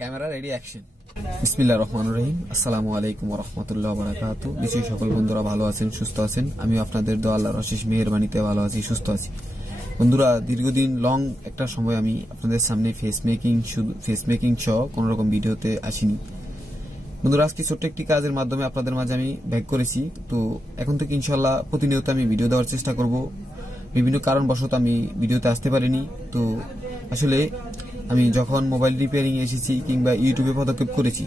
Camera ready action. বিসমিল্লাহির রহমানির রহিম। আসসালামু আলাইকুম ওয়া রাহমাতুল্লাহি ওয়া বারাকাতুহু। নিশ্চয়ই সকল বন্ধুরা ভালো আছেন, সুস্থ আছেন। আমি আপনাদের দোয়া আল্লাহর অশেষ মেহেরবানিতে ভালো আছি, সুস্থ আছি। বন্ধুরা, দীর্ঘদিন লং একটা সময় আমি আপনাদের সামনে ফেস মেকিং সহ কোনো রকম ভিডিওতে আসিনি। বন্ধুরা, আজকে ছোট্ট একটি কাজের মাধ্যমে আপনাদের মাঝে আমি ব্যাক করেছি। তো এখন থেকে ইনশাআল্লাহ প্রতিনিয়ত আমি ভিডিও দেওয়ার চেষ্টা করব। বিভিন্ন কারণবশত আমি ভিডিওতে আসতে পারিনি। তো আসলে আমি যখন মোবাইল রিপেয়ারিং এসেছি কিংবা ইউটিউবে পদক্ষেপ করেছি,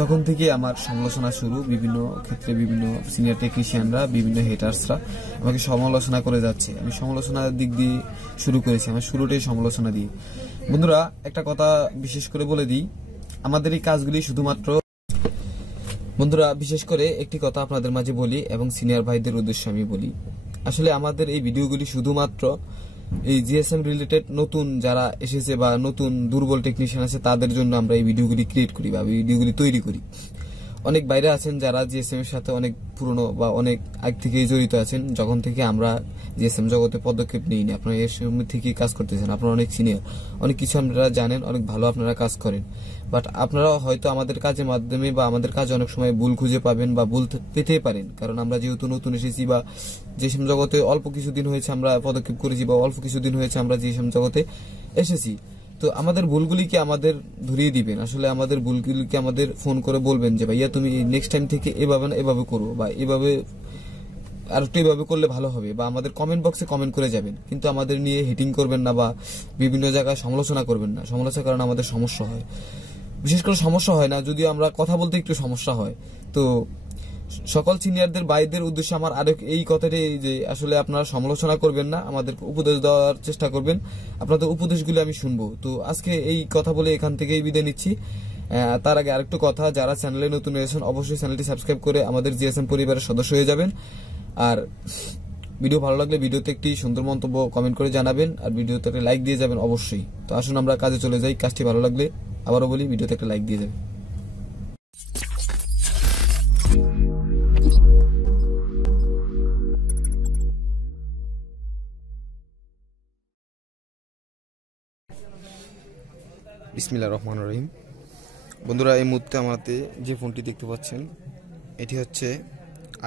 তখন থেকে আমার সমালোচনা শুরু। বিভিন্ন ক্ষেত্রে বিভিন্ন সিনিয়র টেকনিশিয়ানরা, বিভিন্ন হেটার্সরা আমাকে সমালোচনা করে যাচ্ছে। আমি সমালোচনার দিক দিয়ে শুরু করেছি, আমার শুরুটাই সমালোচনা দিয়ে। বন্ধুরা, একটা কথা বিশেষ করে বলে দিই, আমাদের এই কাজগুলি শুধুমাত্র বিশেষ করে একটি কথা আপনাদের মাঝে বলি এবং সিনিয়র ভাইদের উদ্দেশ্যে আমি বলি, আসলে আমাদের এই ভিডিওগুলি শুধুমাত্র এই জিএসএম রিলেটেড নতুন যারা এসেছে বা নতুন দুর্বল টেকনিশিয়ান আছে তাদের জন্য আমরা এই ভিডিওগুলি ক্রিয়েট করি বা ভিডিওগুলি তৈরি করি। অনেক বাইরে আছেন যারা জিএসএম এর সাথে অনেক পুরনো বা অনেক আগ থেকেই জড়িত আছেন। যখন থেকে আমরা জিএসএম জগতে পদক্ষেপ নিইনি, আপনারা এর সময় থেকেই কাজ করতেছেন। আপনারা অনেক সিনিয়র, অনেক কিছু আপনারা জানেন, অনেক ভালো আপনারা কাজ করেন। বাট আপনারা হয়তো আমাদের কাজের মাধ্যমে বা আমাদের কাজে অনেক সময় ভুল খুঁজে পাবেন বা ভুল পেতে পারেন, কারণ আমরা যেহেতু নতুন এসেছি বা জিএসএম জগতে অল্প কিছুদিন হয়েছে আমরা পদক্ষেপ করেছি বা অল্প কিছুদিন হয়েছে আমরা জিএসএম জগতে এসেছি। তো আমাদের ভুলগুলিকে আমাদের ধরিয়ে দিবেন, আসলে আমাদের ভুলগুলিকে আমাদের ফোন করে বলবেন যে ভাইয়া তুমি নেক্সট টাইম থেকে এভাবে না এভাবে করো বা এভাবে আর একটু এভাবে করলে ভালো হবে, বা আমাদের কমেন্ট বক্সে কমেন্ট করে যাবেন। কিন্তু আমাদের নিয়ে হেটিং করবেন না বা বিভিন্ন জায়গায় সমালোচনা করবেন না। সমালোচনার কারণে আমাদের সমস্যা হয়, বিশেষ করে সমস্যা হয় না যদিও আমরা কথা বলতে একটু সমস্যা হয়। তো সকল সিনিয়রদের ভাইদের উদ্দেশ্যে আমার আরেক এই কথাটাই যে আসলে আপনারা সমালোচনা করবেন না, আমাদের উপদেশ দেওয়ার চেষ্টা করবেন। আপনাদের উপদেশগুলো আমি শুনবো। তো আজকে এই কথা বলে এখান থেকেই বিদায় নিচ্ছি। তার আগে আরেকটু কথা, যারা চ্যানেলে নতুন এসেছেন অবশ্যই চ্যানেলটি সাবস্ক্রাইব করে আমাদের জিএসএম পরিবারের সদস্য হয়ে যাবেন। আর ভিডিও ভালো লাগলে ভিডিওতে একটি সুন্দর মন্তব্য কমেন্ট করে জানাবেন, আর ভিডিওতে একটা লাইক দিয়ে যাবেন অবশ্যই। তো আসুন আমরা কাজে চলে যাই। কাজটি ভালো লাগলে আবারও বলি, ভিডিওতে একটা লাইক দিয়ে যাবেন। বিসমিল্লাহির রহমানির রহিম। বন্ধুরা, এই মুহূর্তে আমাদের যে ফোনটি দেখতে পাচ্ছেন এটি হচ্ছে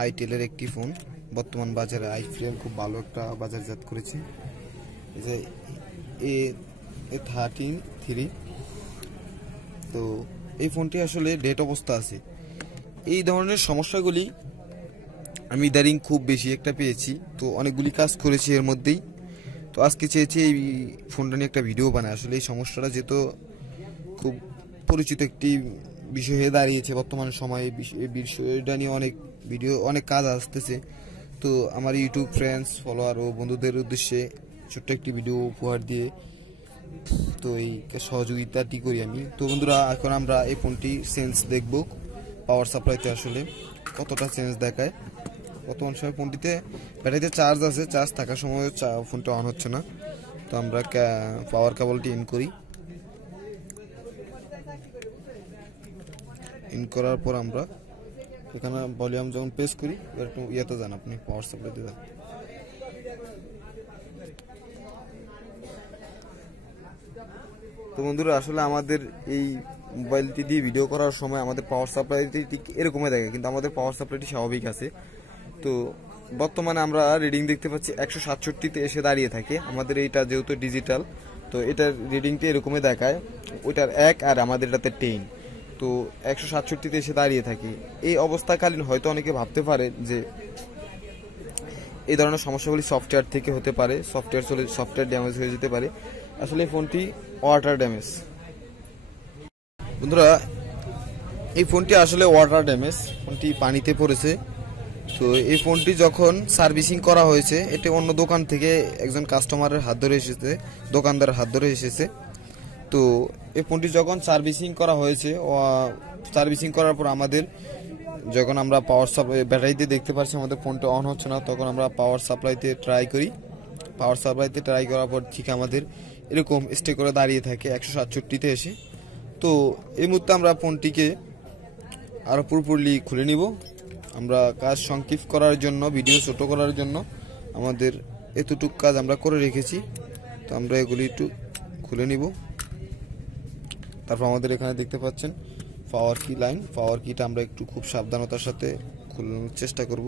আইটেলের একটি ফোন। বর্তমান বাজারে আইফ্রেম খুব ভালো একটা বাজারজাত করেছে, এই যে A13 তো এই ফোনটি আসলে ডেট অবস্থা আছে। এই ধরনের সমস্যাগুলি আমি ইদারিং খুব বেশি একটা পেয়েছি, তো অনেকগুলি কাজ করেছি এর মধ্যেই। তো আজকে চেয়েছি এই ফোনটা নিয়ে একটা ভিডিও বানায়। আসলে এই সমস্যাটা যেহেতু খুব পরিচিত একটি বিষয় হয়ে দাঁড়িয়েছে বর্তমান সময়ে, এই বিষয়টা নিয়ে অনেক ভিডিও অনেক কাজ আসতেছে। তো আমার ইউটিউব ফ্রেন্ডস, ফলোয়ার ও বন্ধুদের উদ্দেশ্যে ছোট্ট একটি ভিডিও উপহার দিয়ে তো এই সহযোগিতাটি করি আমি। তো বন্ধুরা, এখন আমরা এই ফোনটি সেন্স দেখব পাওয়ার সাপ্লাইতে আসলে কতটা চেঞ্জ দেখায়। বর্তমান সময় ফোনটিতে ব্যাটারিতে চার্জ আছে, চার্জ থাকার সময় ফোনটা অন হচ্ছে না। তো আমরা পাওয়ার কেবলটি ইন করি। ইন করার পর আমরা এখানে ভলিউম যখন প্রেস করি, একটু ইয়েতে যান, আপনি পাওয়ার সাপ্লাইতে যান। তো বন্ধুরা, আসলে আমাদের এই মোবাইলটি দিয়ে ভিডিও করার সময় আমাদের পাওয়ার সাপ্লাইটি ঠিক এরকমই দেখে, কিন্তু আমাদের পাওয়ার সাপ্লাইটি স্বাভাবিক আছে। তো বর্তমানে আমরা রিডিং দেখতে পাচ্ছি 167তে এসে দাঁড়িয়ে থাকে। আমাদের এইটা যেহেতু ডিজিটাল, তো এটার রিডিংটি এরকমই দেখায়, ওইটার 1 আর আমাদের এটাতে 10। তো 167তে এসে দাঁড়িয়ে থাকি। এই অবস্থাকালীন হয়তো অনেকে ভাবতে পারে যে এই ধরনের সমস্যাগুলি সফটওয়্যার থেকে হতে পারে, সফটওয়্যার ড্যামেজ হয়ে যেতে পারে। আসলে এই ফোনটি ওয়াটার ড্যামেজ। বন্ধুরা, এই ফোনটি আসলে ওয়াটার ড্যামেজ, ফোনটি পানিতে পড়েছে। তো এই ফোনটি যখন সার্ভিসিং করা হয়েছে, এটি অন্য দোকান থেকে একজন কাস্টমারের হাত ধরে এসেছে, দোকানদারের হাত ধরে এসেছে। তো এই ফোনটি যখন সার্ভিসিং করা হয়েছে, সার্ভিসিং করার পর আমাদের যখন আমরা পাওয়ার সাপ্লাই ব্যাটারিতে দেখতে পাচ্ছি আমাদের ফোনটা অন হচ্ছে না, তখন আমরা পাওয়ার সাপ্লাইতে ট্রাই করি। পাওয়ার সাপ্লাইতে ট্রাই করার পর ঠিক আমাদের এরকম স্টে করে দাঁড়িয়ে থাকে 167তে এসে। তো এই মুহূর্তে আমরা ফোনটিকে আরও পুরোপুরি খুলে নিব। আমরা কাজ সংক্ষিপ্ত করার জন্য, ভিডিও ছোট করার জন্য আমাদের এতটুকু কাজ আমরা করে রেখেছি। তো আমরা এগুলি একটু খুলে নিব। তারপর আমাদের এখানে দেখতে পাচ্ছেন পাওয়ার কি লাইন। পাওয়ার কিটা আমরা একটু খুব সাবধানতার সাথে খোলানোর চেষ্টা করব।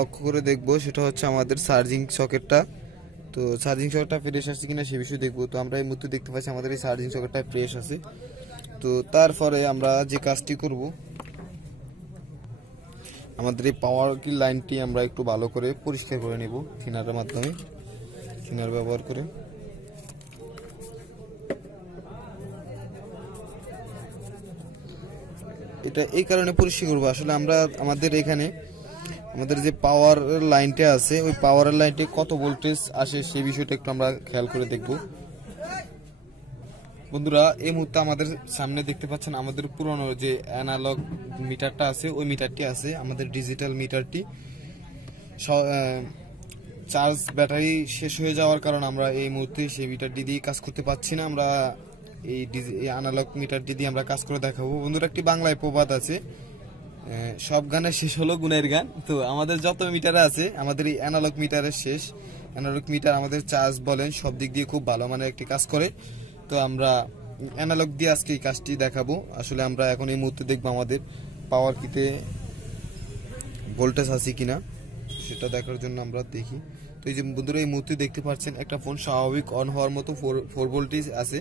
লক্ষ্য করে দেখবো সেটা হচ্ছে আমাদের চার্জিং সকেটটা। তো চার্জিং সকেটটা ফ্রেশ আছে কিনা সে বিষয়ে দেখবো। তো আমরা এই মুহূর্তে দেখতে পাচ্ছি আমাদের এই চার্জিং সকেটটা ফ্রেশ আছে। তো তারপরে আমরা যে কাজটি করব, আমাদের এই পাওয়ার কি লাইনটি আমরা একটু ভালো করে পরিষ্কার করে নেব থিনারের মাধ্যমে, থিনার ব্যবহার করে। এটা এই কারণে পরিষ্কার করবো, আসলে আমরা আমাদের এখানে আমাদের যে পাওয়ার লাইনটা আছে ওই পাওয়ার লাইনটি কত ভোল্টেজ আসে সেই বিষয়টা একটু আমরা খেয়াল করে দেখব। বন্ধুরা এই মুহূর্তে আমাদের সামনে দেখতে পাচ্ছেন আমাদের পুরনো যে অ্যানালগ মিটারটা আছে ওই মিটারটি আছে, আমাদের ডিজিটাল মিটারটি চার্জ ব্যাটারি শেষ হয়ে যাওয়ার কারণে আমরা এই মুহূর্তে সেই মিটারটি দিয়ে কাজ করতে পারছি না। আমরা এই অ্যানালগ মিটারটি দিয়ে আমরা কাজ করে দেখাবো। বন্ধুরা একটি বাংলায় প্রবাদ আছে, সব গানের শেষ হলো গুণের গান। তো আমাদের যত মিটার আছে আমাদের এই অ্যানালগ মিটারের শেষ। অ্যানালগ মিটার আমাদের চার্জ বলেন সব দিক দিয়ে খুব ভালো মানের একটি কাজ করে। তো আমরা অ্যানালগ দিয়ে আজকে এই কাজটি দেখাবো। আসলে আমরা এখন এই মুহূর্তে দেখবো আমাদের পাওয়ার কিতে ভোল্টেজ আছে কিনা সেটা দেখার জন্য আমরা দেখি। তো এই যে বন্ধুরা এই মুহূর্তে দেখতে পাচ্ছেন একটা ফোন স্বাভাবিক অন হওয়ার মতো 4 ভোল্টেজ আছে।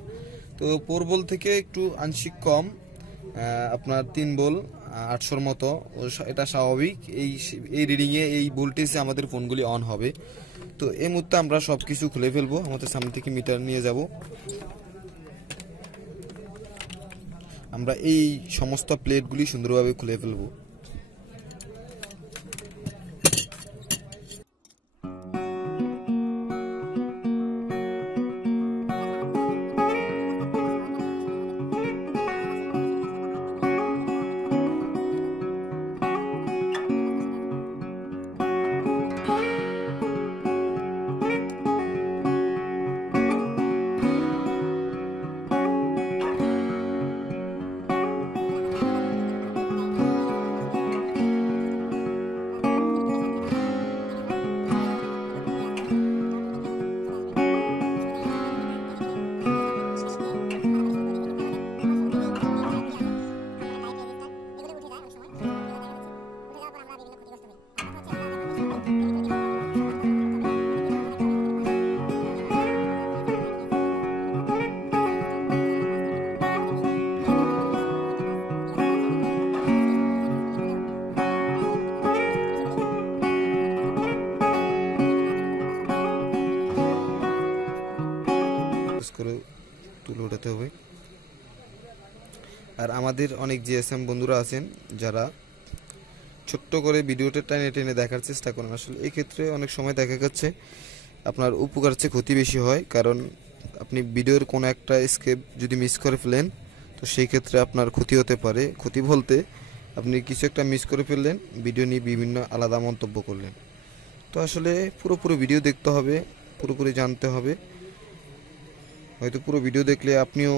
তো 4 ভোল্ট থেকে একটু আংশিক কম, আপনার 3 ভোল্ট 800 মতো, এটা স্বাভাবিক। এই রিডিংয়ে এই ভোল্টেজে আমাদের ফোনগুলি অন হবে। তো এই মুহূর্তে আমরা সবকিছু খুলে ফেলবো, আমাদের সামনে থেকে মিটার নিয়ে যাব। আমরা এই সমস্ত প্লেটগুলি সুন্দরভাবে খুলে ফেলবো। করে তুলে উঠাতে হবে। আর আমাদের অনেক জিএসএম বন্ধুরা আছেন যারা ছোট্ট করে ভিডিওটা টেনে টেনে দেখার চেষ্টা করেন। আসলে এই ক্ষেত্রে অনেক সময় দেখা যাচ্ছে আপনার উপকার চেয়ে ক্ষতি বেশি হয়, কারণ আপনি ভিডিওর কোনো একটা স্টেপ যদি মিস করে ফেলেন তো সেই ক্ষেত্রে আপনার ক্ষতি হতে পারে। ক্ষতি বলতে আপনি কিছু একটা মিস করে ফেললেন, ভিডিও নিয়ে বিভিন্ন আলাদা মন্তব্য করলেন। তো আসলে পুরোপুরি ভিডিও দেখতে হবে, পুরোপুরি জানতে হবে। হয়তো পুরো ভিডিও দেখলে আপনিও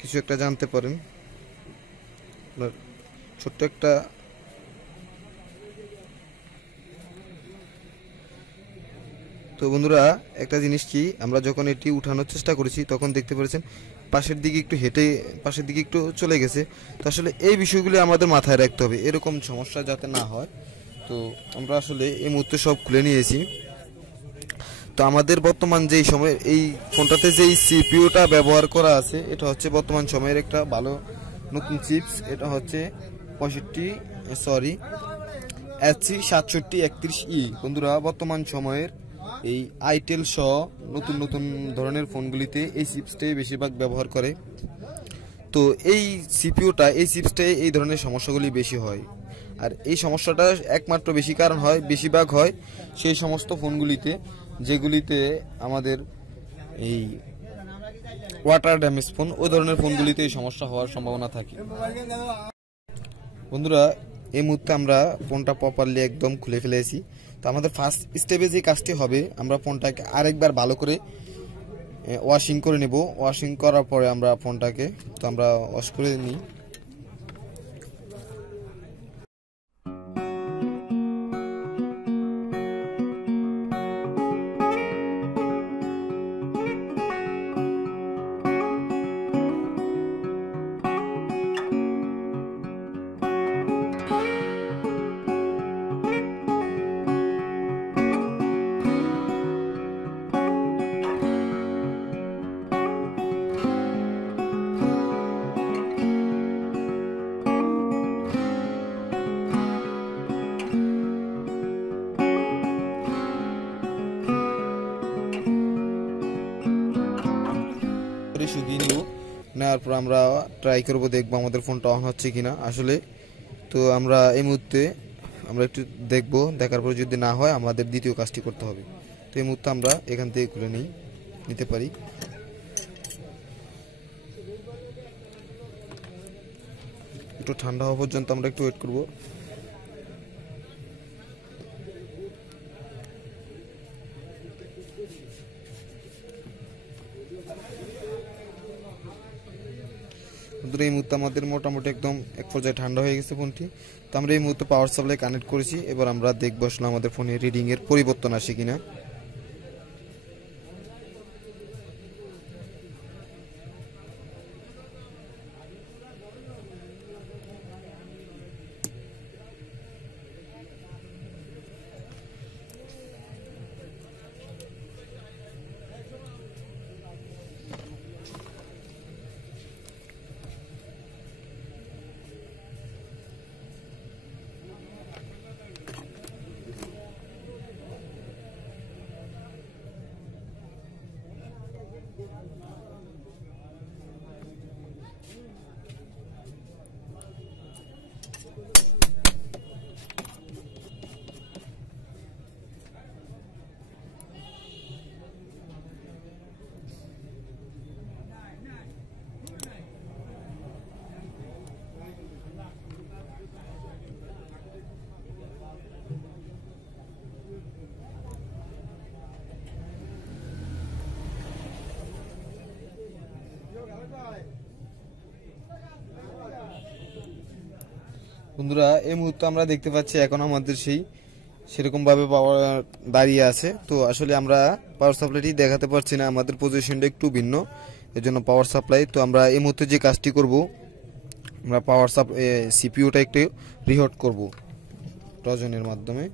কিছু একটা জানতে পারেন। ছোট্ট একটা তো বন্ধুরা একটা জিনিস কি, আমরা যখন এটি উঠানোর চেষ্টা করেছি তখন দেখতে পেরেছেন পাশের দিকে একটু হেঁটে পাশের দিকে একটু চলে গেছে। তো আসলে এই বিষয়গুলি আমাদের মাথায় রাখতে হবে, এরকম সমস্যা যাতে না হয়। তো আমরা আসলে এই মুহূর্তে সব খুলে নিয়েছি। তো আমাদের বর্তমান যেই সময় এই ফোনটাতে যেই সিপিইউটা ব্যবহার করা আছে এটা হচ্ছে বর্তমান সময়ের একটা ভালো নতুন চিপস। এটা হচ্ছে HC6731E। বন্ধুরা বর্তমান সময়ের এই আইটেল সহ নতুন নতুন ধরনের ফোনগুলিতে এই চিপসটাই বেশিরভাগ ব্যবহার করে। তো এই সিপিইউটা এই চিপসটাই এই ধরনের সমস্যাগুলি বেশি হয়। আর এই সমস্যাটা একমাত্র বেশিরভাগ হয় সেই সমস্ত ফোনগুলিতে যেগুলিতে আমাদের এই ওয়াটার ড্যামেজ ফোন, ওই ধরনের ফোনগুলিতে এই সমস্যা হওয়ার সম্ভাবনা থাকে। বন্ধুরা এই মুহূর্তে আমরা ফোনটা প্রপারলি একদম খুলে ফেলেছি। তো আমাদের ফার্স্ট স্টেপে যে কাজটি হবে, আমরা ফোনটাকে আরেকবার ভালো করে ওয়াশিং করে নেব। ওয়াশিং করার পরে আমরা ফোনটাকে আমরা ওয়াশ করে নিই। শুকিয়ে নিব, নেওয়ার পর আমরা ট্রাই করব, দেখবো আমাদের ফোনটা অন হচ্ছে কিনা আসলে। তো আমরা এই মুহূর্তে আমরা একটু দেখবো, দেখার পর যদি না হয় আমাদের দ্বিতীয় কাজটি করতে হবে। তো এই মুহূর্তে আমরা এখান থেকে খুলে নিতে পারি। একটু ঠান্ডা হওয়া পর্যন্ত আমরা একটু ওয়েট করব। এই মুহূর্তে আমাদের মোটামুটি একদম এক পর্যায়ে ঠান্ডা হয়ে গেছে ফোনটি। তো আমরা এই মুহূর্তে পাওয়ার সাপ্লাই কানেক্ট করেছি। এবার আমরা দেখবো আসলে আমাদের ফোনের রিডিং এর পরিবর্তন আসে কিনা। বন্ধুরা এই মুহূর্তে আমরা দেখতে পাচ্ছি এখন আমাদের সেরকম ভাবে পাওয়ার দাঁড়িয়ে আছে। তো আসলে আমরা পাওয়ার সাপ্লাইটি দেখাতে পারছি না, আমাদের পজিশনটা একটু ভিন্ন, এজন্য পাওয়ার সাপ্লাই। তো আমরা এই মুহূর্তে যে কাজটি করব, আমরা পাওয়ার সিপিইউটা একটু রিহট করব ট্রজনের মাধ্যমে।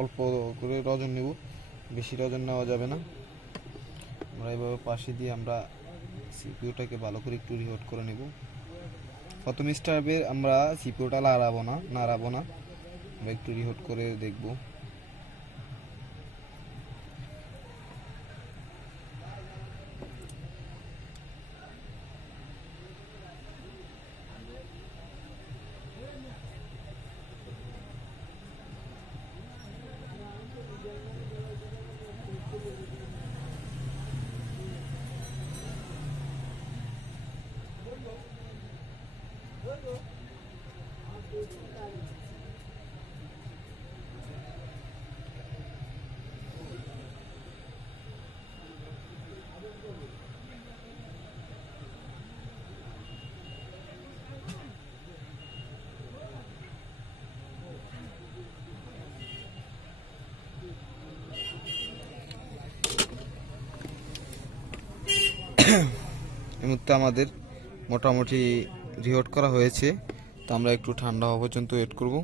অল্প করে রজন নেব, বেশি রজন নেওয়া যাবে না। আমরা এইভাবে পাশে দিয়ে আমরা সিপিইউটাকে ভালো করে একটু রিহট করে নেব। প্রথম স্টেপে আমরা সিপিইউটা নাড়াবো না, আমরা একটু রিহট করে দেখব। এই মুহূর্তে আমাদের মোটামুটি রিহট করা হয়েছে। তো আমরা একটু ঠান্ডা হওয়া পর্যন্ত ওয়েট করব।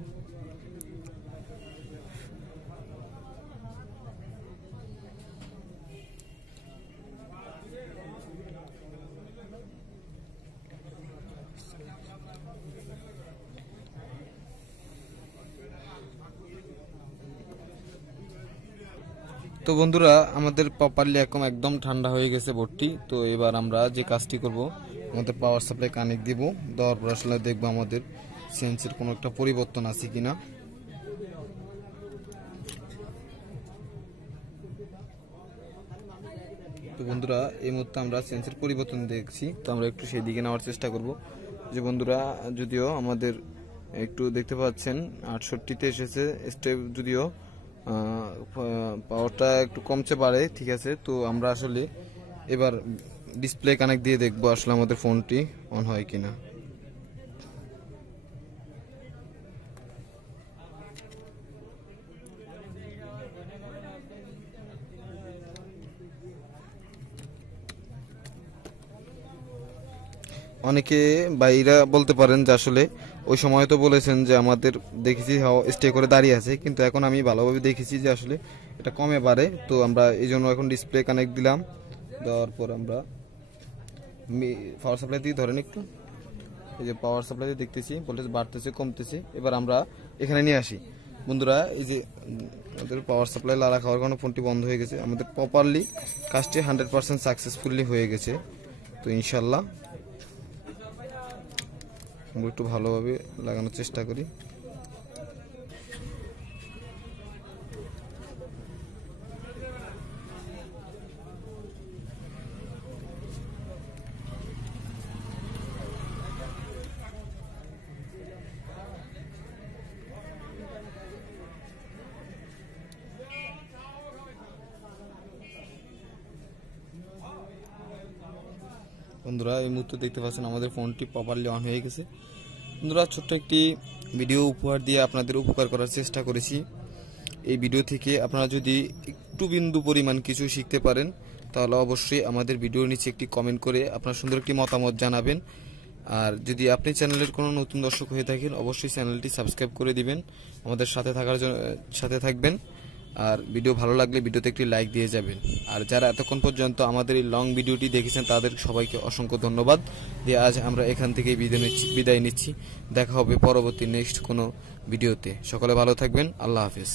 তো বন্ধুরা আমাদের প্রপারলি একদম ঠান্ডা হয়ে গেছে বোর্ডটি। তো এবার আমরা যে কাজটি করব, আমাদের পাওয়ার সাপ্লাই কানেক্ট দিব, দেওয়ার পর আসলে দেখবো আমাদের সেন্সের কোনো একটা পরিবর্তন আছে কিনা। তো বন্ধুরা এই মুহূর্তে আমরা সেন্সের পরিবর্তন দেখছি, তো আমরা একটু সেই দিকে নেওয়ার চেষ্টা করব। যে বন্ধুরা যদিও আমাদের একটু দেখতে পাচ্ছেন 68-তে এসেছে স্টেপ, যদিও পাওয়ারটা একটু কমছে পারে, ঠিক আছে। তো আমরা আসলে এবার ডিসপ্লে কানেক্ট দিয়ে দেখবো আসলে আমাদের ফোনটি অন হয় কিনা। অনেকে ভাইরা বলতে পারেন যে আসলে ওই সময় তো বলেছেন যে আমাদের দেখেছি স্টে করে দাঁড়িয়ে আছে, কিন্তু এখন আমি ভালোভাবে দেখেছি যে আসলে এটা কমে পারে। তো আমরা এই জন্য এখন ডিসপ্লে কানেক্ট দিলাম, দেওয়ার পর আমরা পাওয়ার সাপ্লাই দিয়ে ধরেন একটু, এই যে পাওয়ার সাপ্লাই দিয়ে দেখতেছি ভোল্টেজ বাড়তেছে কমতেছে। এবার আমরা এখানে নিয়ে আসি বন্ধুরা, এই যে আমাদের পাওয়ার সাপ্লাই লাড়া খাওয়ার কারণে ফোনটি বন্ধ হয়ে গেছে। আমাদের প্রপারলি কাজটি 100% সাকসেসফুলি হয়ে গেছে। তো ইনশাল্লাহ আমরা একটু ভালোভাবে লাগানোর চেষ্টা করি। বন্ধুরা এই মুহূর্তে দেখতে পাচ্ছেন আমাদের ফোনটি প্রপারলি অন হয়ে গেছে। বন্ধুরা ছোট্ট একটি ভিডিও উপহার দিয়ে আপনাদের উপকার করার চেষ্টা করেছি। এই ভিডিও থেকে আপনারা যদি একটু বিন্দু পরিমাণ কিছু শিখতে পারেন, তাহলে অবশ্যই আমাদের ভিডিওর নিচে একটি কমেন্ট করে আপনার সুন্দর একটি মতামত জানাবেন। আর যদি আপনি চ্যানেলের কোনো নতুন দর্শক হয়ে থাকেন, অবশ্যই চ্যানেলটি সাবস্ক্রাইব করে দিবেন, আমাদের সাথে থাকবেন। আর ভিডিও ভালো লাগলে ভিডিওতে একটি লাইক দিয়ে যাবেন। আর যারা এতক্ষণ পর্যন্ত আমাদের এই লং ভিডিওটি দেখেছেন তাদের সবাইকে অসংখ্য ধন্যবাদ দিয়ে আজ আমরা এখান থেকেই বিদায় নিচ্ছি। দেখা হবে পরবর্তী নেক্সট কোনো ভিডিওতে। সকলে ভালো থাকবেন। আল্লাহ হাফেজ।